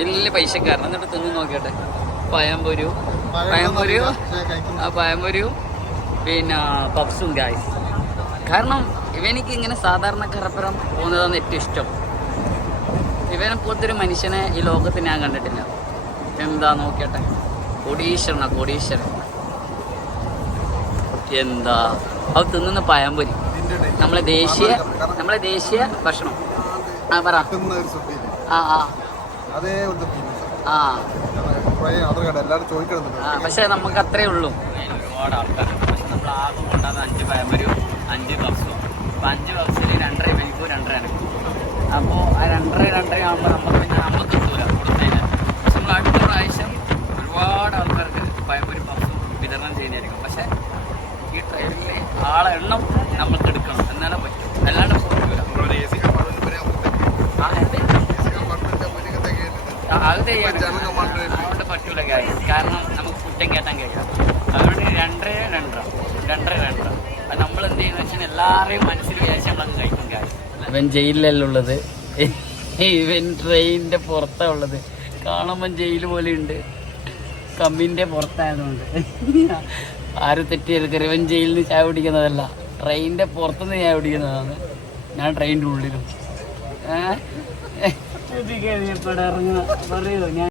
വലിയ പൈസക്കാരൻ. എന്നിട്ട് തിന്ന് നോക്കിയട്ടെ. പഴംപൊരിയും പിന്നെ പപ്സും ഗായ്സ്. കാരണം ഇവനിക്ക് ഇങ്ങനെ സാധാരണക്കാരപ്പുറം പോകുന്നതാണ് ഏറ്റവും ഇഷ്ടം. ഇവനെ പോലത്തെ ഒരു മനുഷ്യനെ ഈ ലോകത്ത് ഞാൻ കണ്ടിട്ടില്ല. എന്താ നോക്കിയട്ടെ, കോടീശ്വരൻ എന്താ അത് തിന്നുന്ന പഴംപൊരി. നമ്മളെ ദേശീയ ഭക്ഷണം. പറ. പക്ഷെ നമുക്ക് അത്രേ ഉള്ളൂ. ഒരുപാട് ആൾക്കാർ. നമ്മൾ ആകെ കൊണ്ടാകുന്ന 5 പഴംപൊരിയും 5 പപ്സും. അപ്പം 5 പപ്സിൽ 2.5 എനിക്കും 2.5 എനിക്കും. അപ്പോൾ ആ 2.5 ആകുമ്പോൾ നമുക്ക് കിട്ടൂല കൊടുത്തതിന്. പക്ഷെ നമ്മൾ അടുത്ത പ്രാവശ്യം ഒരുപാട് ആൾക്കാർക്ക് പഴംപൊരി പപ്സും വിതരണം ചെയ്യുന്നതായിരിക്കും. പക്ഷെ ഈ ട്രെയിനിൽ ആളെ എണ്ണം നമുക്ക് എടുക്കണം, എന്നാലേ പറ്റും. അല്ലാണ്ട് പോകില്ല. അത് അതുകൊണ്ട് പറ്റൂല കാര്യം. കാരണം നമുക്ക് കുറ്റം കേട്ടാൻ കഴിയാം. അതുകൊണ്ട് 2.5 അത് നമ്മൾ എന്ത് ചെയ്യുന്ന വെച്ചാൽ എല്ലാവരെയും മനസ്സിൽ വിചാരിച്ച് നമ്മളത് കഴിക്കും കാര്യം. ഇവൻ ജയിലിലല്ല ഉള്ളത്, ഇവൻ ട്രെയിനിൻ്റെ പുറത്താണ് ഉള്ളത്. കാണുമ്പം ജയിൽ പോലെ ഉണ്ട്. കമ്മിൻ്റെ പുറത്തായതുകൊണ്ട് ആരും തെറ്റിയെടുക്കരുത്. ഇവൻ ജയിലിൽ നിന്ന് ചായ കുടിക്കുന്നതല്ല, ട്രെയിനിൻ്റെ പുറത്തുനിന്ന് ചായ കുടിക്കുന്നതാണ്. ഞാൻ ട്രെയിനിൻ്റെ ഉള്ളിലും. ഇറങ്ങുക പറയൂ. ഞാൻ